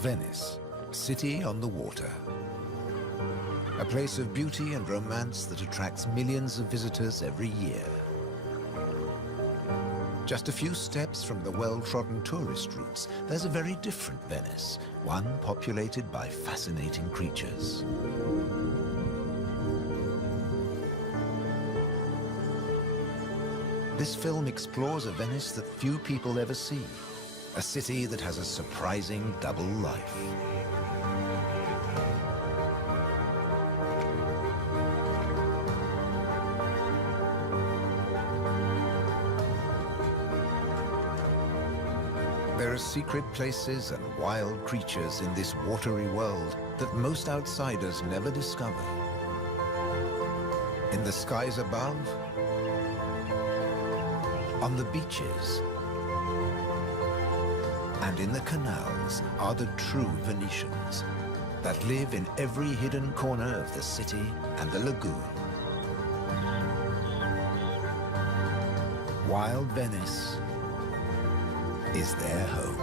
Venice, city on the water. A place of beauty and romance that attracts millions of visitors every year. Just a few steps from the well-trodden tourist routes, there's a very different Venice, one populated by fascinating creatures. This film explores a Venice that few people ever see, a city that has a surprising double life. There are secret places and wild creatures in this watery world that most outsiders never discover. In the skies above, on the beaches, and in the canals are the true Venetians that live in every hidden corner of the city and the lagoon. Wild Venice is their home.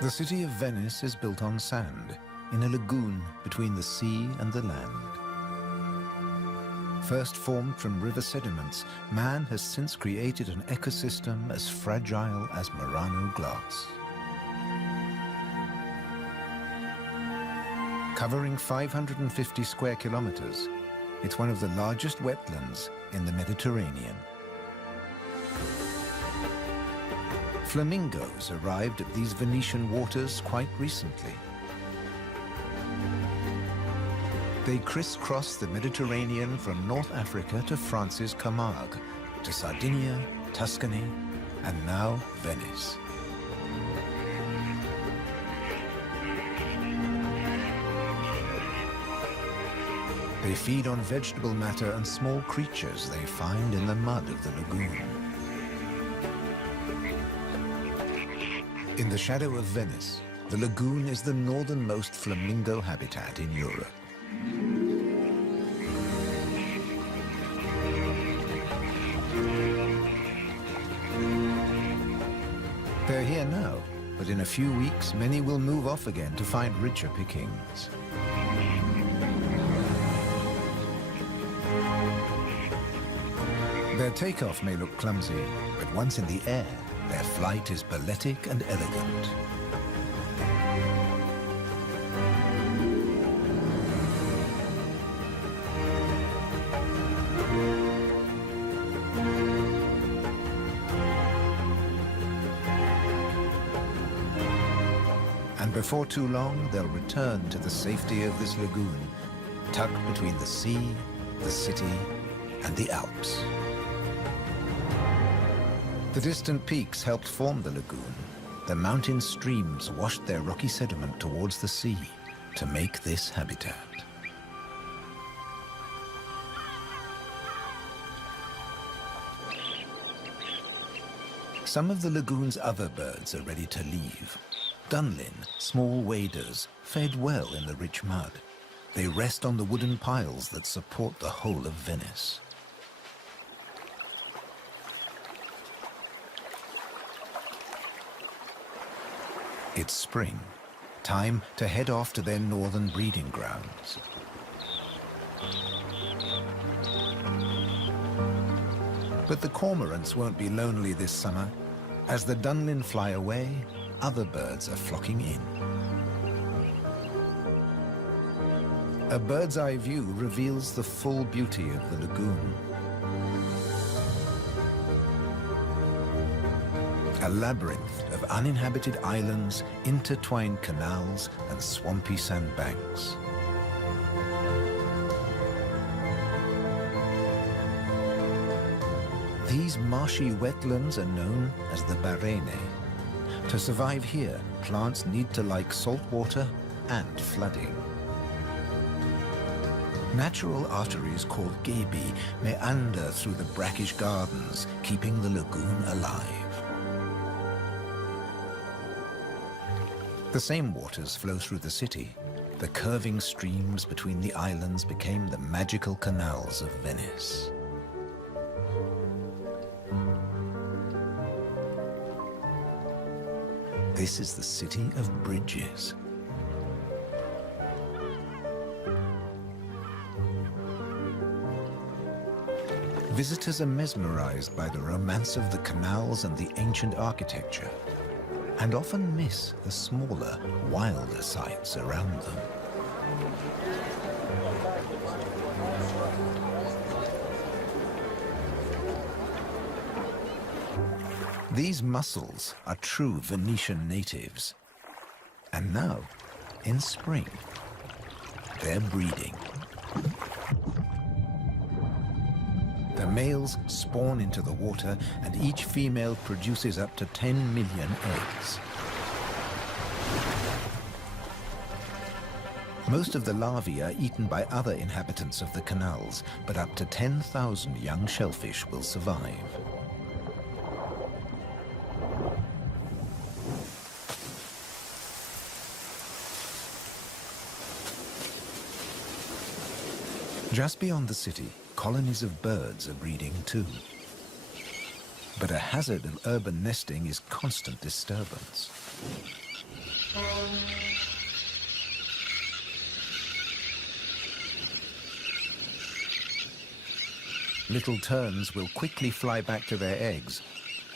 The city of Venice is built on sand, in a lagoon between the sea and the land. First formed from river sediments, man has since created an ecosystem as fragile as Murano glass. Covering 550 square kilometers, it's one of the largest wetlands in the Mediterranean. Flamingos arrived at these Venetian waters quite recently. They crisscross the Mediterranean from North Africa to France's Camargue, to Sardinia, Tuscany, and now Venice. They feed on vegetable matter and small creatures they find in the mud of the lagoon. In the shadow of Venice, the lagoon is the northernmost flamingo habitat in Europe. They're here now, but in a few weeks, many will move off again to find richer pickings. Their takeoff may look clumsy, but once in the air, their flight is balletic and elegant. And before too long, they'll return to the safety of this lagoon, tucked between the sea, the city, and the Alps. The distant peaks helped form the lagoon. The mountain streams washed their rocky sediment towards the sea to make this habitat. Some of the lagoon's other birds are ready to leave. Dunlin, small waders, fed well in the rich mud. They rest on the wooden piles that support the whole of Venice. It's spring, time to head off to their northern breeding grounds. But the cormorants won't be lonely this summer. As the Dunlin fly away, other birds are flocking in. A bird's eye view reveals the full beauty of the lagoon. A labyrinth of uninhabited islands, intertwined canals, and swampy sandbanks. These marshy wetlands are known as the Barene. To survive here, plants need to like salt water and flooding. Natural arteries called gabi meander through the brackish gardens, keeping the lagoon alive. The same waters flow through the city. The curving streams between the islands became the magical canals of Venice. This is the city of bridges. Visitors are mesmerized by the romance of the canals and the ancient architecture, and often miss the smaller, wilder sights around them. These mussels are true Venetian natives. And now, in spring, they're breeding. The males spawn into the water, and each female produces up to 10 million eggs. Most of the larvae are eaten by other inhabitants of the canals, but up to 10,000 young shellfish will survive. Just beyond the city, colonies of birds are breeding too. But a hazard of urban nesting is constant disturbance. Little terns will quickly fly back to their eggs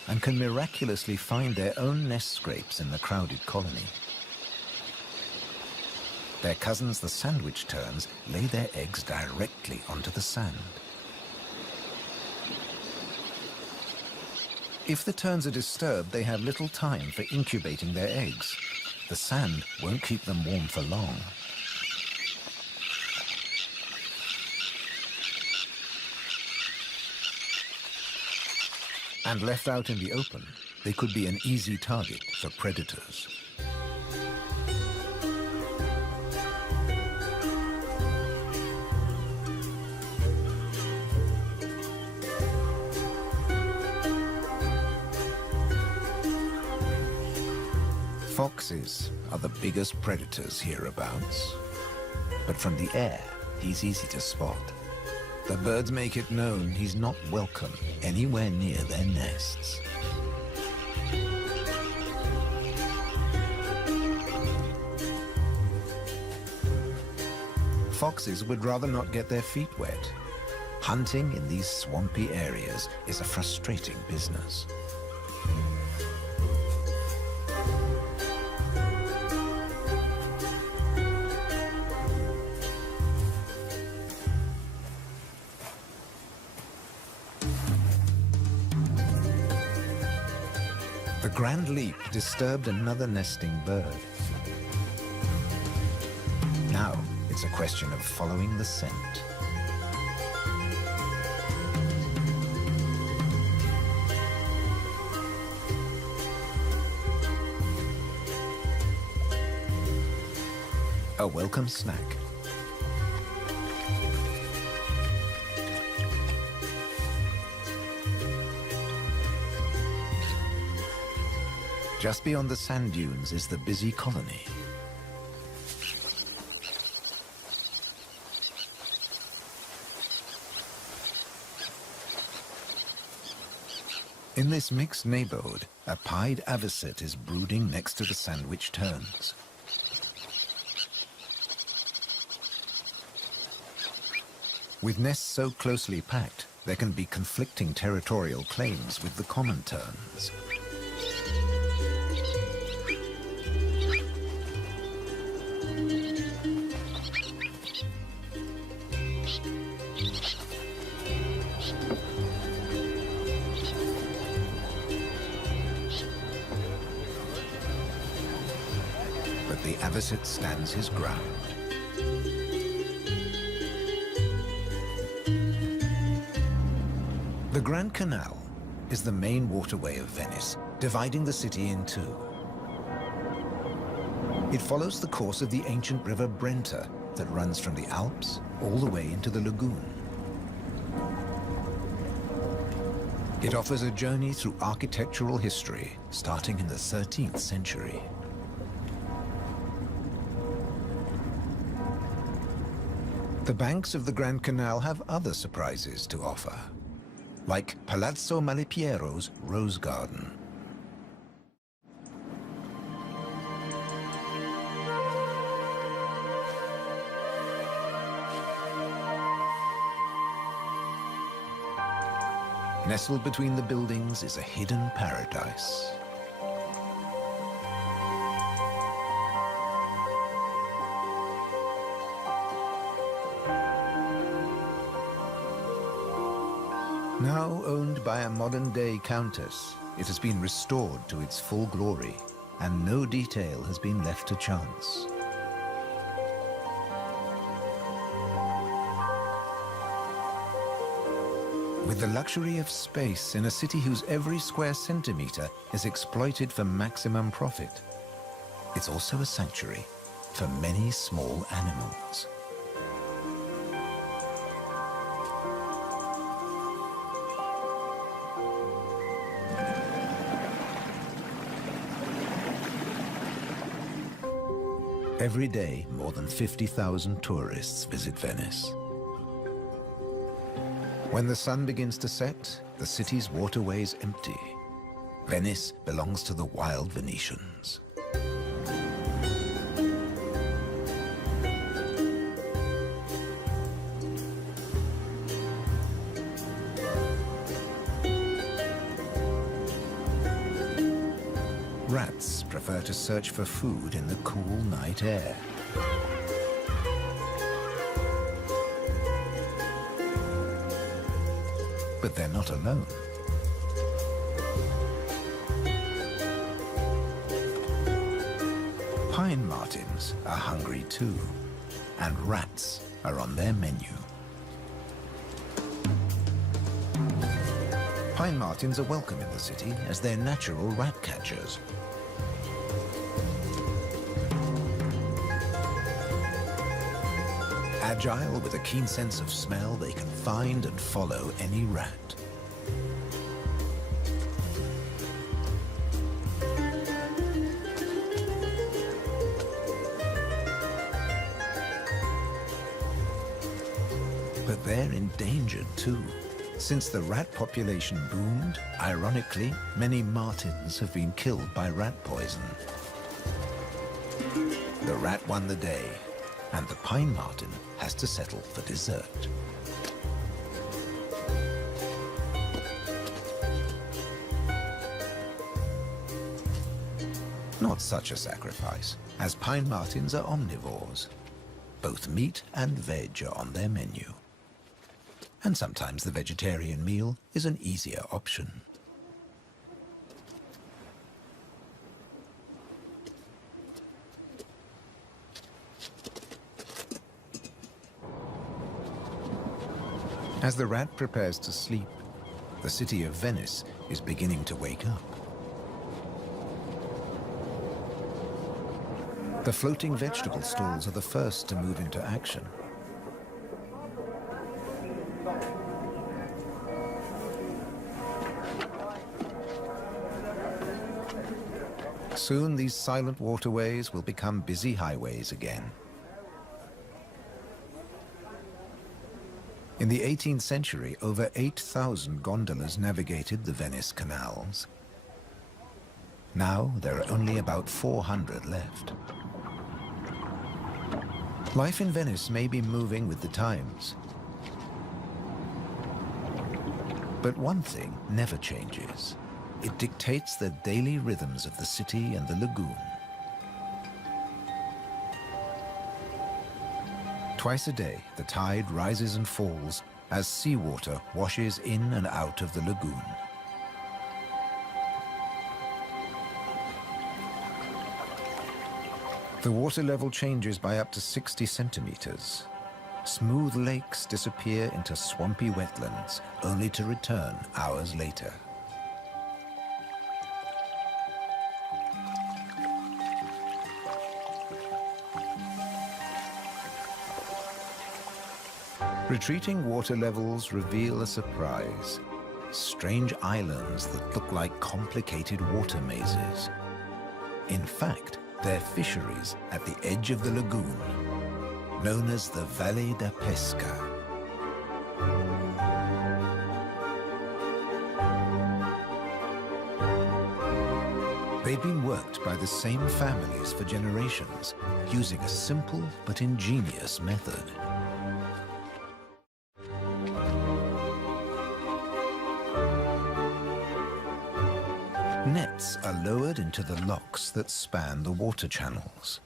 and can miraculously find their own nest scrapes in the crowded colony. Their cousins, the sandwich terns, lay their eggs directly onto the sand. If the terns are disturbed, they have little time for incubating their eggs. The sand won't keep them warm for long. And left out in the open, they could be an easy target for predators. Foxes are the biggest predators hereabouts. But from the air, he's easy to spot. The birds make it known he's not welcome anywhere near their nests. Foxes would rather not get their feet wet. Hunting in these swampy areas is a frustrating business. The grand leap disturbed another nesting bird. Now it's a question of following the scent. A welcome snack. Just beyond the sand dunes is the busy colony. In this mixed neighborhood, a pied avocet is brooding next to the sandwich terns. With nests so closely packed, there can be conflicting territorial claims with the common terns. But the avocet stands his ground. The Grand Canal is the main waterway of Venice, dividing the city in two. It follows the course of the ancient river Brenta that runs from the Alps all the way into the lagoon. It offers a journey through architectural history, starting in the 13th century. The banks of the Grand Canal have other surprises to offer, like Palazzo Malipiero's Rose Garden. Nestled between the buildings is a hidden paradise. Now owned by a modern-day countess, it has been restored to its full glory, and no detail has been left to chance. With the luxury of space in a city whose every square centimeter is exploited for maximum profit, it's also a sanctuary for many small animals. Every day, more than 50,000 tourists visit Venice. When the sun begins to set, the city's waterways empty. Venice belongs to the wild Venetians. Rats prefer to search for food in the cool night air. But they're not alone. Pine martins are hungry too, and rats are on their menu. Pine martins are welcome in the city as they're natural rat catchers. Agile with a keen sense of smell, they can find and follow any rat. But they're endangered too. Since the rat population boomed, ironically, many martins have been killed by rat poison. The rat won the day, and the pine martin has to settle for dessert. Not such a sacrifice, as pine martins are omnivores. Both meat and veg are on their menu. And sometimes the vegetarian meal is an easier option. As the rat prepares to sleep, the city of Venice is beginning to wake up. The floating vegetable stalls are the first to move into action. Soon these silent waterways will become busy highways again. In the 18th century, over 8,000 gondolas navigated the Venice canals. Now there are only about 400 left. Life in Venice may be moving with the times. But one thing never changes. It dictates the daily rhythms of the city and the lagoon. Twice a day, the tide rises and falls as seawater washes in and out of the lagoon. The water level changes by up to 60 centimeters. Smooth lakes disappear into swampy wetlands, only to return hours later. Retreating water levels reveal a surprise. Strange islands that look like complicated water mazes. In fact, they're fisheries at the edge of the lagoon. known as the Valle da Pesca. They've been worked by the same families for generations, using a simple but ingenious method. Nets are lowered into the locks that span the water channels.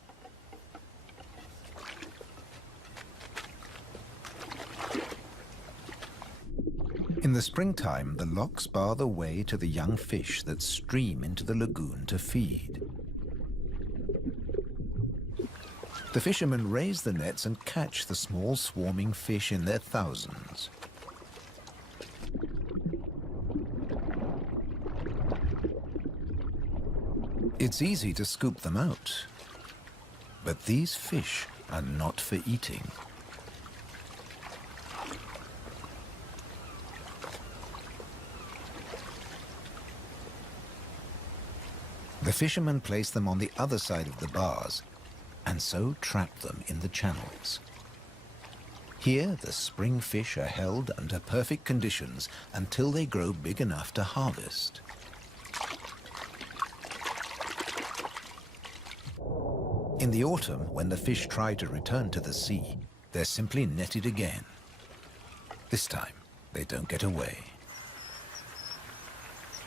In the springtime, the locks bar the way to the young fish that stream into the lagoon to feed. The fishermen raise the nets and catch the small swarming fish in their thousands. It's easy to scoop them out, but these fish are not for eating. The fishermen place them on the other side of the bars and so trap them in the channels. Here, the spring fish are held under perfect conditions until they grow big enough to harvest. In the autumn, when the fish try to return to the sea, they're simply netted again. This time, they don't get away.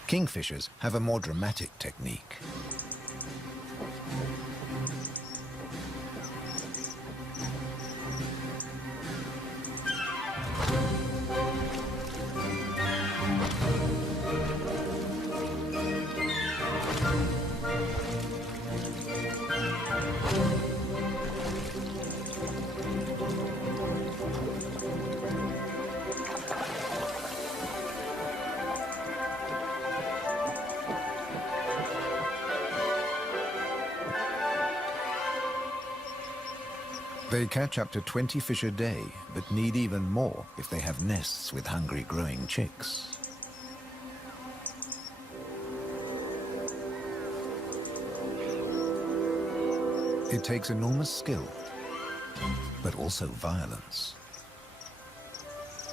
Kingfishers have a more dramatic technique. They catch up to 20 fish a day, but need even more if they have nests with hungry growing chicks. It takes enormous skill, but also violence.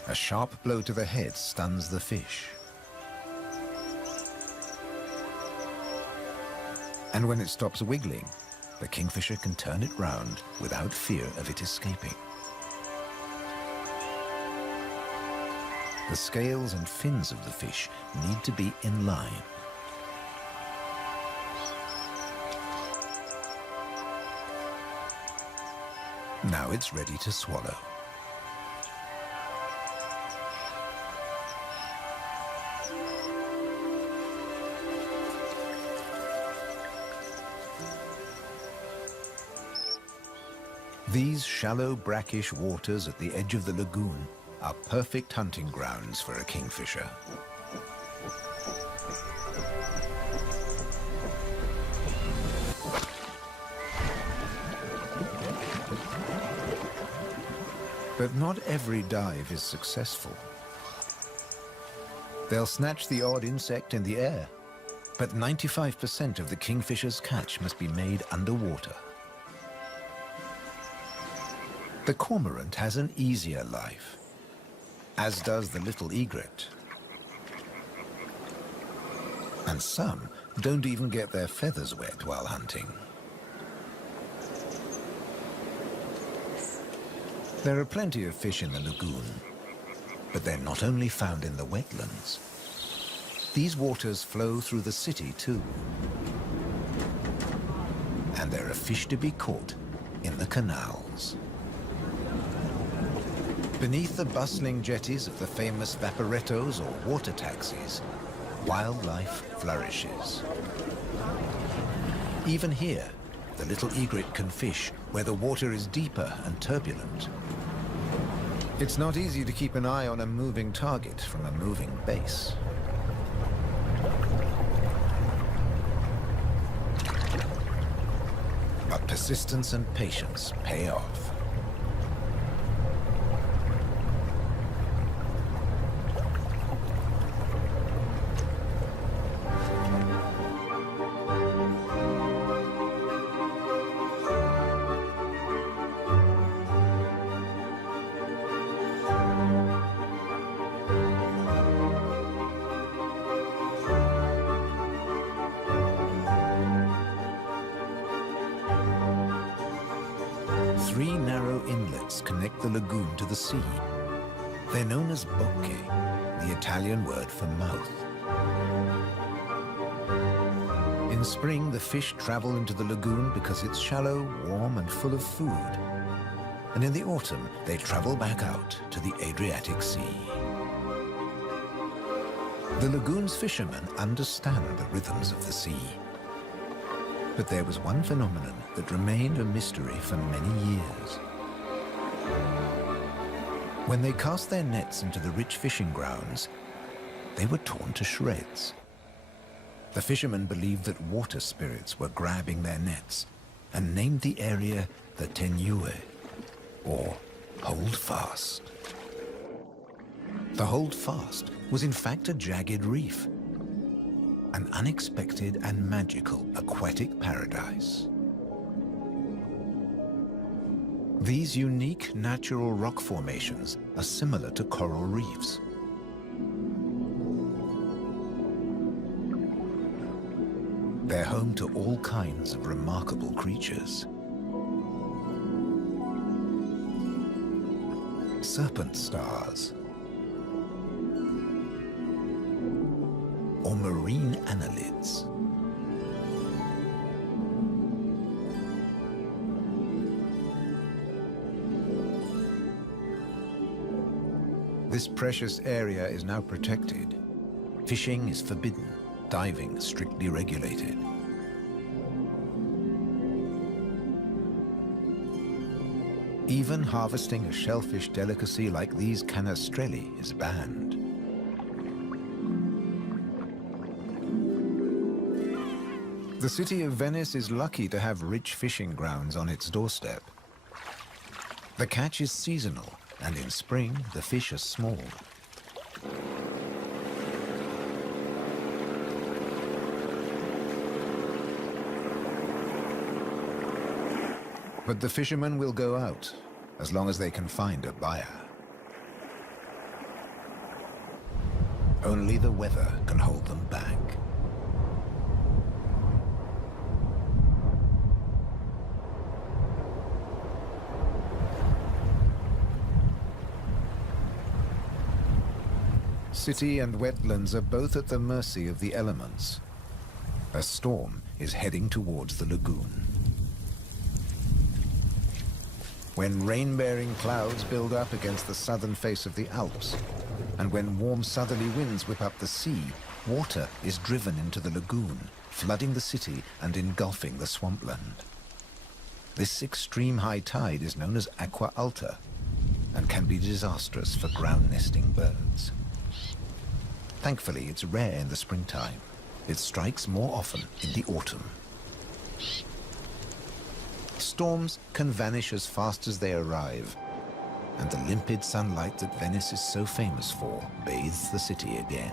A sharp blow to the head stuns the fish. And when it stops wiggling, the kingfisher can turn it round without fear of it escaping. The scales and fins of the fish need to be in line. Now it's ready to swallow. These shallow, brackish waters at the edge of the lagoon are perfect hunting grounds for a kingfisher. But not every dive is successful. They'll snatch the odd insect in the air, but 95% of the kingfisher's catch must be made underwater. The cormorant has an easier life, as does the little egret. And some don't even get their feathers wet while hunting. There are plenty of fish in the lagoon, but they're not only found in the wetlands. These waters flow through the city too. And there are fish to be caught in the canals. Beneath the bustling jetties of the famous vaporettos or water taxis, wildlife flourishes. Even here, the little egret can fish where the water is deeper and turbulent. It's not easy to keep an eye on a moving target from a moving base. But persistence and patience pay off. 3 narrow inlets connect the lagoon to the sea. They're known as bocche, the Italian word for mouth. In spring, the fish travel into the lagoon because it's shallow, warm, and full of food. And in the autumn, they travel back out to the Adriatic Sea. The lagoon's fishermen understand the rhythms of the sea. But there was one phenomenon that remained a mystery for many years. When they cast their nets into the rich fishing grounds, they were torn to shreds. The fishermen believed that water spirits were grabbing their nets and named the area the Tenue, or Hold Fast. The Hold Fast was in fact a jagged reef, an unexpected and magical aquatic paradise. These unique natural rock formations are similar to coral reefs. They're home to all kinds of remarkable creatures. Serpent stars, or marine annelids. This precious area is now protected. Fishing is forbidden, diving strictly regulated. Even harvesting a shellfish delicacy like these canestrelli is banned. The city of Venice is lucky to have rich fishing grounds on its doorstep. The catch is seasonal, and in spring, the fish are small. But the fishermen will go out, as long as they can find a buyer. Only the weather can hold them back. City and wetlands are both at the mercy of the elements. A storm is heading towards the lagoon. When rain-bearing clouds build up against the southern face of the Alps, and when warm southerly winds whip up the sea, water is driven into the lagoon, flooding the city and engulfing the swampland. This extreme high tide is known as aqua alta and can be disastrous for ground-nesting birds. Thankfully, it's rare in the springtime. It strikes more often in the autumn. Storms can vanish as fast as they arrive, and the limpid sunlight that Venice is so famous for bathes the city again.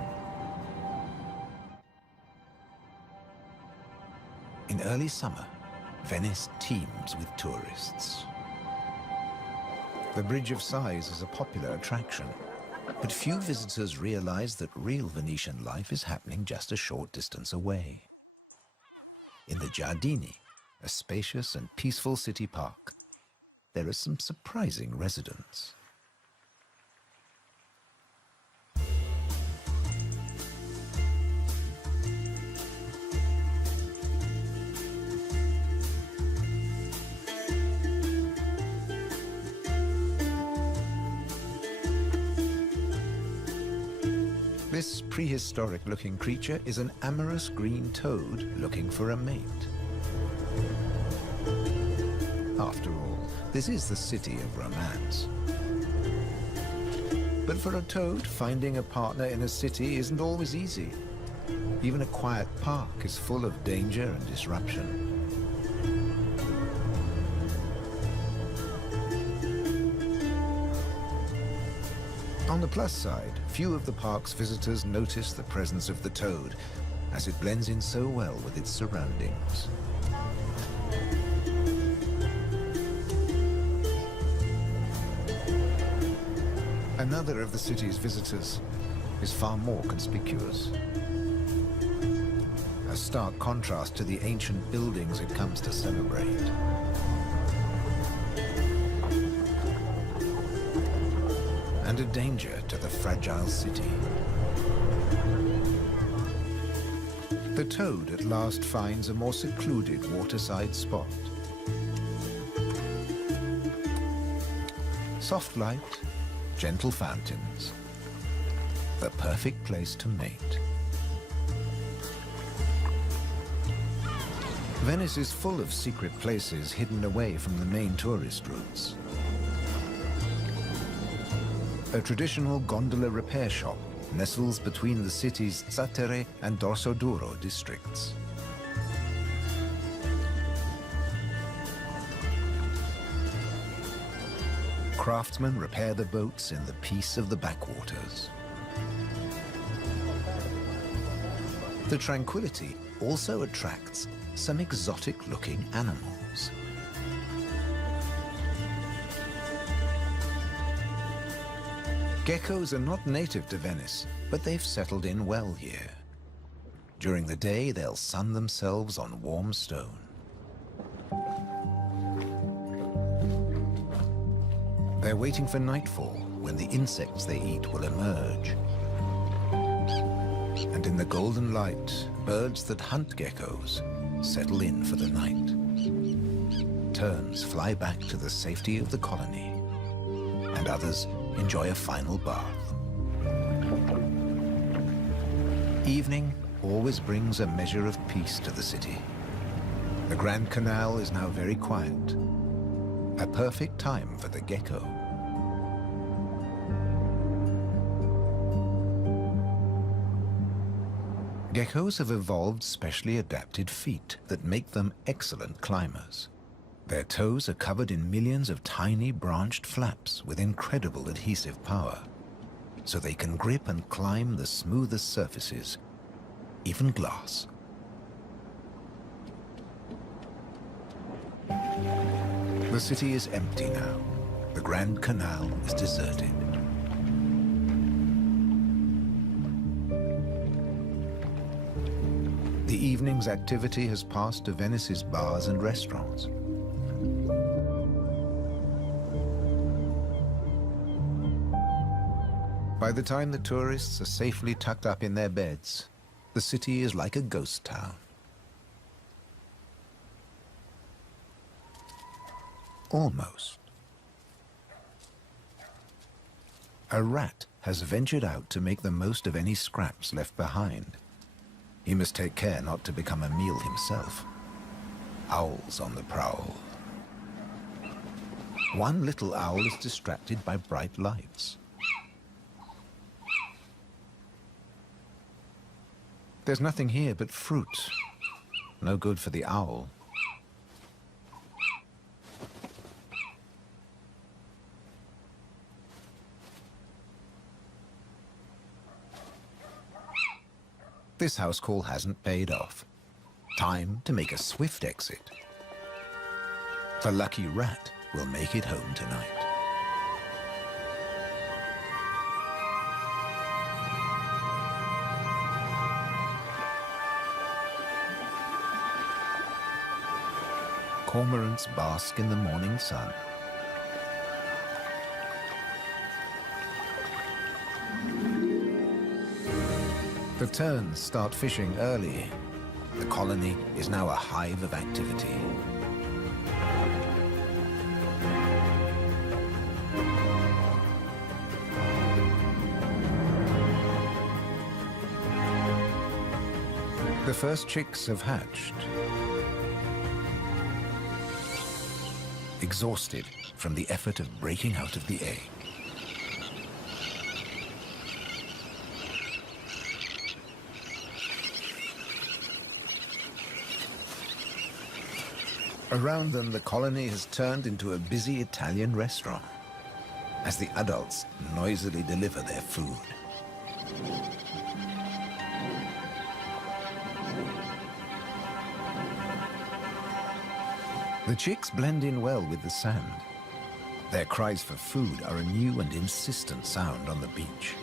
In early summer, Venice teems with tourists. The Bridge of Sighs is a popular attraction, but few visitors realize that real Venetian life is happening just a short distance away. In the Giardini, a spacious and peaceful city park, there are some surprising residents. This prehistoric-looking creature is an amorous green toad looking for a mate. After all, this is the city of romance. But for a toad, finding a partner in a city isn't always easy. Even a quiet park is full of danger and disruption. On the plus side, few of the park's visitors notice the presence of the toad, as it blends in so well with its surroundings. Another of the city's visitors is far more conspicuous. A stark contrast to the ancient buildings it comes to celebrate. and a danger to the fragile city. The toad at last finds a more secluded waterside spot. Soft light, gentle fountains, the perfect place to mate. Venice is full of secret places hidden away from the main tourist routes. A traditional gondola repair shop nestles between the city's Zattere and Dorsoduro districts. Craftsmen repair the boats in the peace of the backwaters. The tranquility also attracts some exotic-looking animals. Geckos are not native to Venice, but they've settled in well here. During the day, they'll sun themselves on warm stone. They're waiting for nightfall, when the insects they eat will emerge. And in the golden light, birds that hunt geckos settle in for the night. Terns fly back to the safety of the colony, and others enjoy a final bath. Evening always brings a measure of peace to the city. The Grand Canal is now very quiet, a perfect time for the gecko. Geckos have evolved specially adapted feet that make them excellent climbers. Their toes are covered in millions of tiny branched flaps with incredible adhesive power, so they can grip and climb the smoothest surfaces, even glass. The city is empty now. The Grand Canal is deserted. The evening's activity has passed to Venice's bars and restaurants. By the time the tourists are safely tucked up in their beds, the city is like a ghost town. Almost. A rat has ventured out to make the most of any scraps left behind. He must take care not to become a meal himself. Owls on the prowl. One little owl is distracted by bright lights. There's nothing here but fruit. No good for the owl. This house call hasn't paid off. Time to make a swift exit. The lucky rat will make it home tonight. Cormorants bask in the morning sun. The terns start fishing early. The colony is now a hive of activity. The first chicks have hatched. Exhausted from the effort of breaking out of the egg. Around them, the colony has turned into a busy Italian restaurant as the adults noisily deliver their food. The chicks blend in well with the sand. Their cries for food are a new and insistent sound on the beach.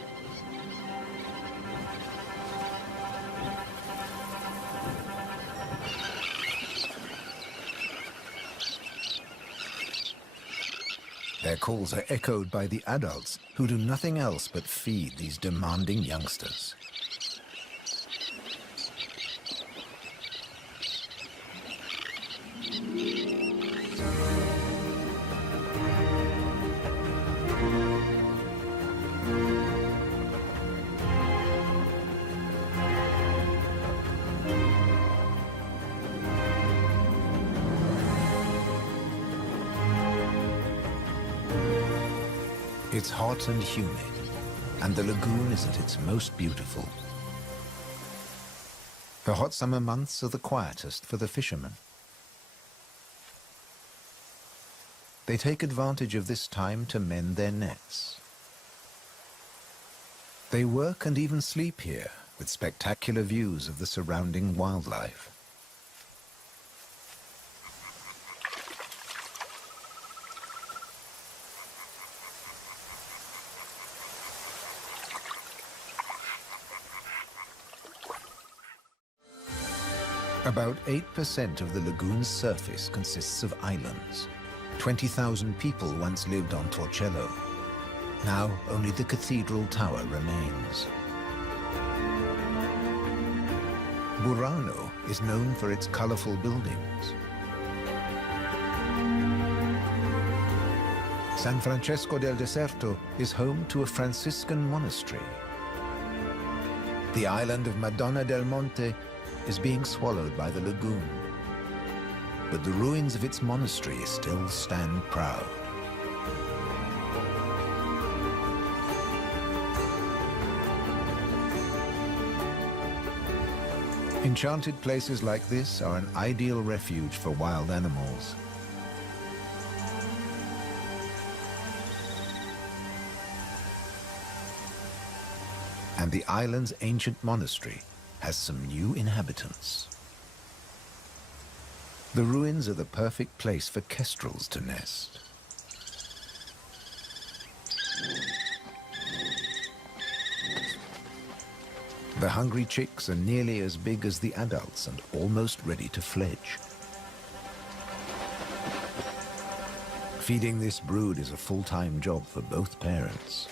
Their calls are echoed by the adults who do nothing else but feed these demanding youngsters. It's hot and humid, and the lagoon is at its most beautiful. The hot summer months are the quietest for the fishermen. They take advantage of this time to mend their nets. They work and even sleep here, with spectacular views of the surrounding wildlife. About 8% of the lagoon's surface consists of islands. 20,000 people once lived on Torcello. Now only the cathedral tower remains. Burano is known for its colorful buildings. San Francesco del Deserto is home to a Franciscan monastery. The island of Madonna del Monte is being swallowed by the lagoon, but the ruins of its monastery still stand proud. Enchanted places like this are an ideal refuge for wild animals. And the island's ancient monastery has some new inhabitants. The ruins are the perfect place for kestrels to nest. The hungry chicks are nearly as big as the adults and almost ready to fledge. Feeding this brood is a full-time job for both parents.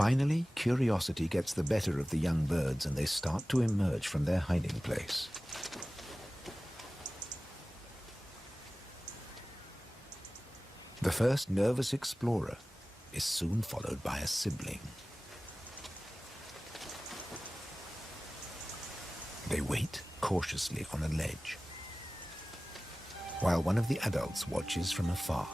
Finally, curiosity gets the better of the young birds and they start to emerge from their hiding place. The first nervous explorer is soon followed by a sibling. They wait cautiously on a ledge, while one of the adults watches from afar.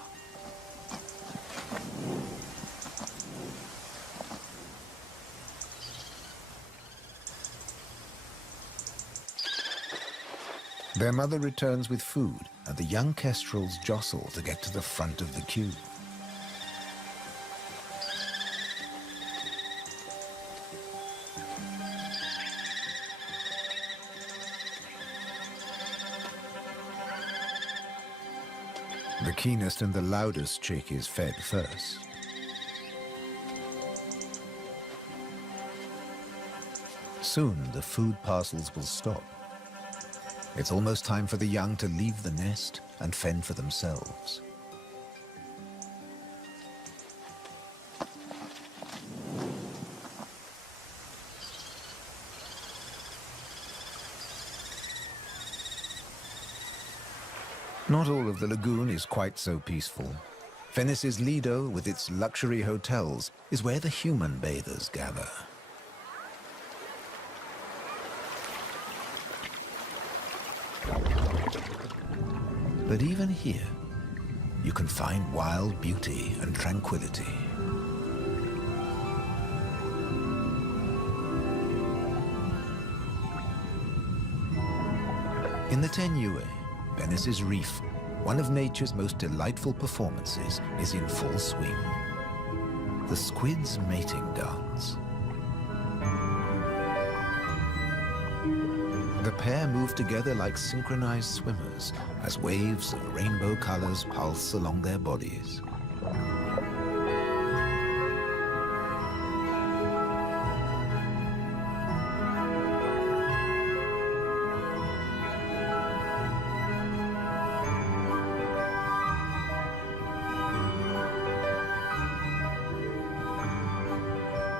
Their mother returns with food, and the young kestrels jostle to get to the front of the queue. The keenest and the loudest chick is fed first. Soon the food parcels will stop. It's almost time for the young to leave the nest and fend for themselves. Not all of the lagoon is quite so peaceful. Venice's Lido, with its luxury hotels, is where the human bathers gather. But even here, you can find wild beauty and tranquility. In the Tenue, Venice's reef, one of nature's most delightful performances is in full swing. The squid's mating dance. The pair move together like synchronized swimmers as waves of rainbow colors pulse along their bodies.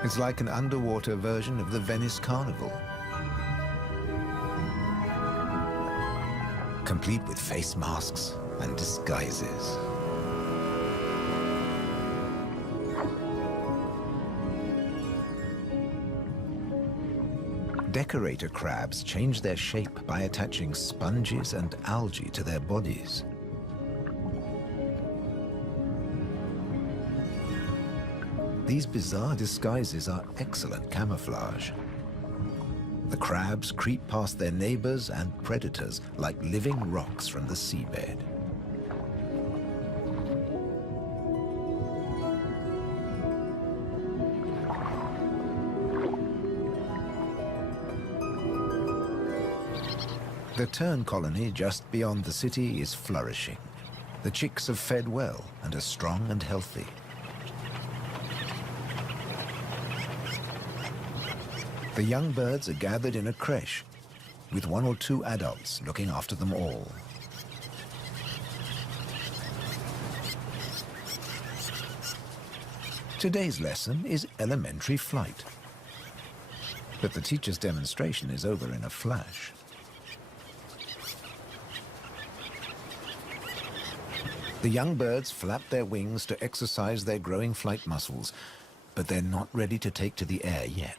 It's like an underwater version of the Venice Carnival, complete with face masks and disguises. Decorator crabs change their shape by attaching sponges and algae to their bodies. These bizarre disguises are excellent camouflage. The crabs creep past their neighbors and predators like living rocks from the seabed. The tern colony just beyond the city is flourishing. The chicks have fed well and are strong and healthy. The young birds are gathered in a creche, with 1 or 2 adults looking after them all. Today's lesson is elementary flight. But the teacher's demonstration is over in a flash. The young birds flap their wings to exercise their growing flight muscles, but they're not ready to take to the air yet.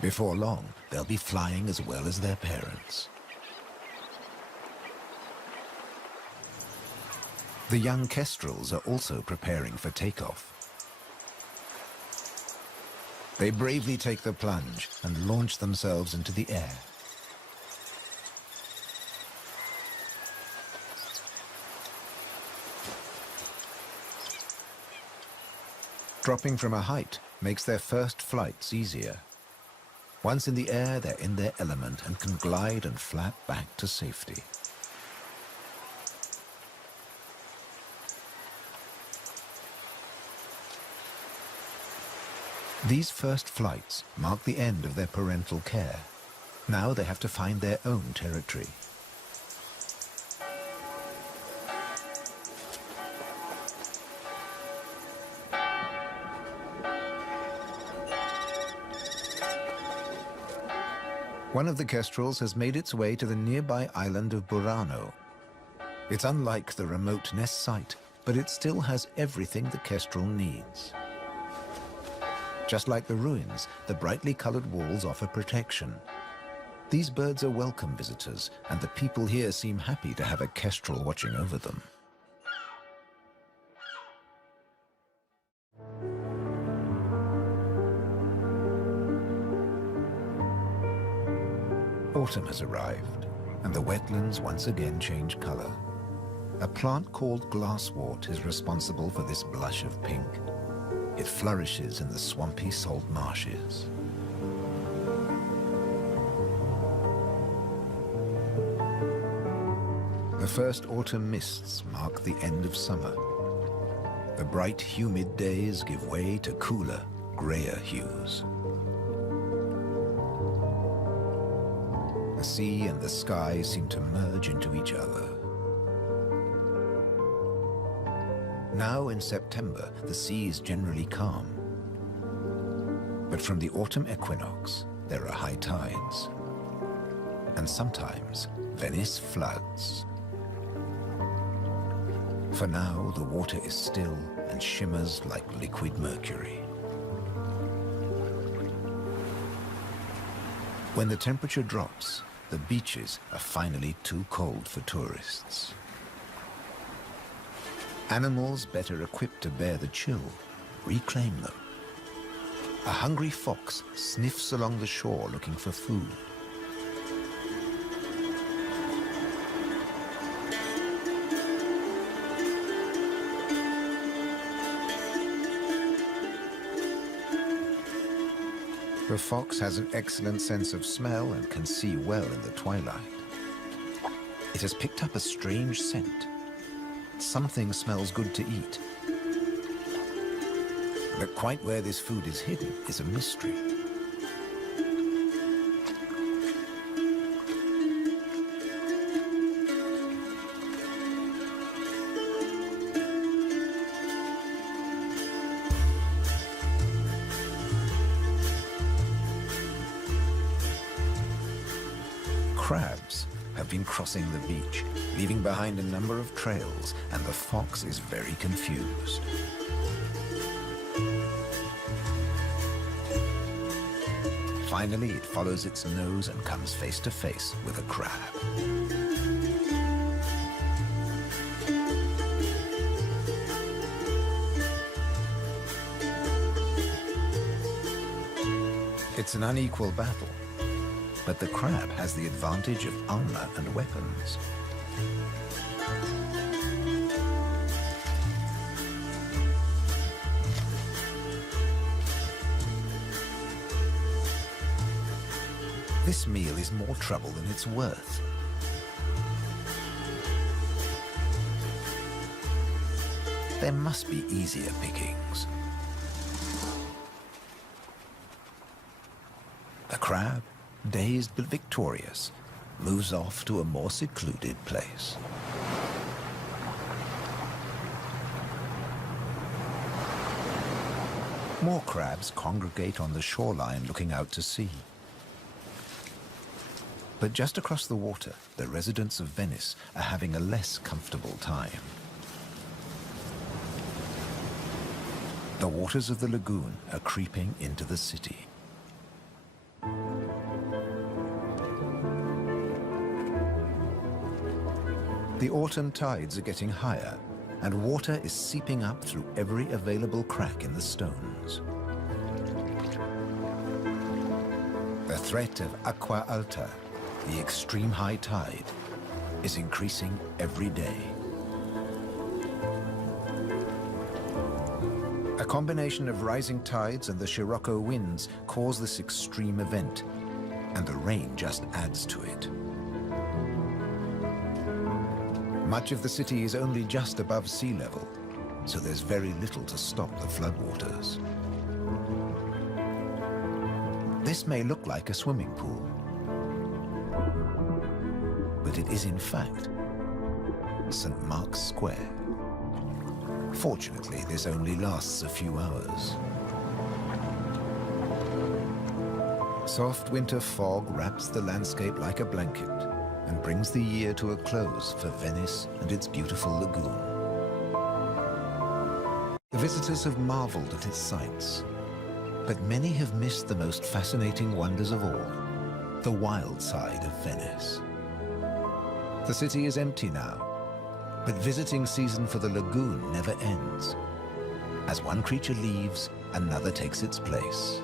Before long, they'll be flying as well as their parents. The young kestrels are also preparing for takeoff. They bravely take the plunge and launch themselves into the air. Dropping from a height makes their first flights easier. Once in the air, they're in their element and can glide and flap back to safety. These first flights mark the end of their parental care. Now they have to find their own territory. One of the kestrels has made its way to the nearby island of Burano. It's unlike the remote nest site, but it still has everything the kestrel needs. Just like the ruins, the brightly colored walls offer protection. These birds are welcome visitors, and the people here seem happy to have a kestrel watching over them. Autumn has arrived, and the wetlands once again change color. A plant called glasswort is responsible for this blush of pink. It flourishes in the swampy salt marshes. The first autumn mists mark the end of summer. The bright, humid days give way to cooler, grayer hues. The sea and the sky seem to merge into each other. Now in September, the sea is generally calm. But from the autumn equinox, there are high tides. And sometimes, Venice floods. For now, the water is still and shimmers like liquid mercury. When the temperature drops, the beaches are finally too cold for tourists. Animals better equipped to bear the chill reclaim them. A hungry fox sniffs along the shore looking for food. The fox has an excellent sense of smell and can see well in the twilight. It has picked up a strange scent. Something smells good to eat. But quite where this food is hidden is a mystery. Crabs have been crossing the beach, leaving behind a number of trails, and the fox is very confused. Finally, it follows its nose and comes face to face with a crab. It's an unequal battle, but the crab has the advantage of armor and weapons. This meal is more trouble than it's worth. There must be easier pickings. The crab, dazed but victorious, moves off to a more secluded place. More crabs congregate on the shoreline looking out to sea. But just across the water, the residents of Venice are having a less comfortable time. The waters of the lagoon are creeping into the city. The autumn tides are getting higher, and water is seeping up through every available crack in the stones. The threat of acqua alta, the extreme high tide, is increasing every day. A combination of rising tides and the Scirocco winds cause this extreme event, and the rain just adds to it. Much of the city is only just above sea level, so there's very little to stop the floodwaters. This may look like a swimming pool, but it is in fact St. Mark's Square. Fortunately, this only lasts a few hours. Soft winter fog wraps the landscape like a blanket and brings the year to a close for Venice and its beautiful lagoon. The visitors have marveled at its sights, but many have missed the most fascinating wonders of all, the wild side of Venice. The city is empty now, but visiting season for the lagoon never ends. As one creature leaves, another takes its place.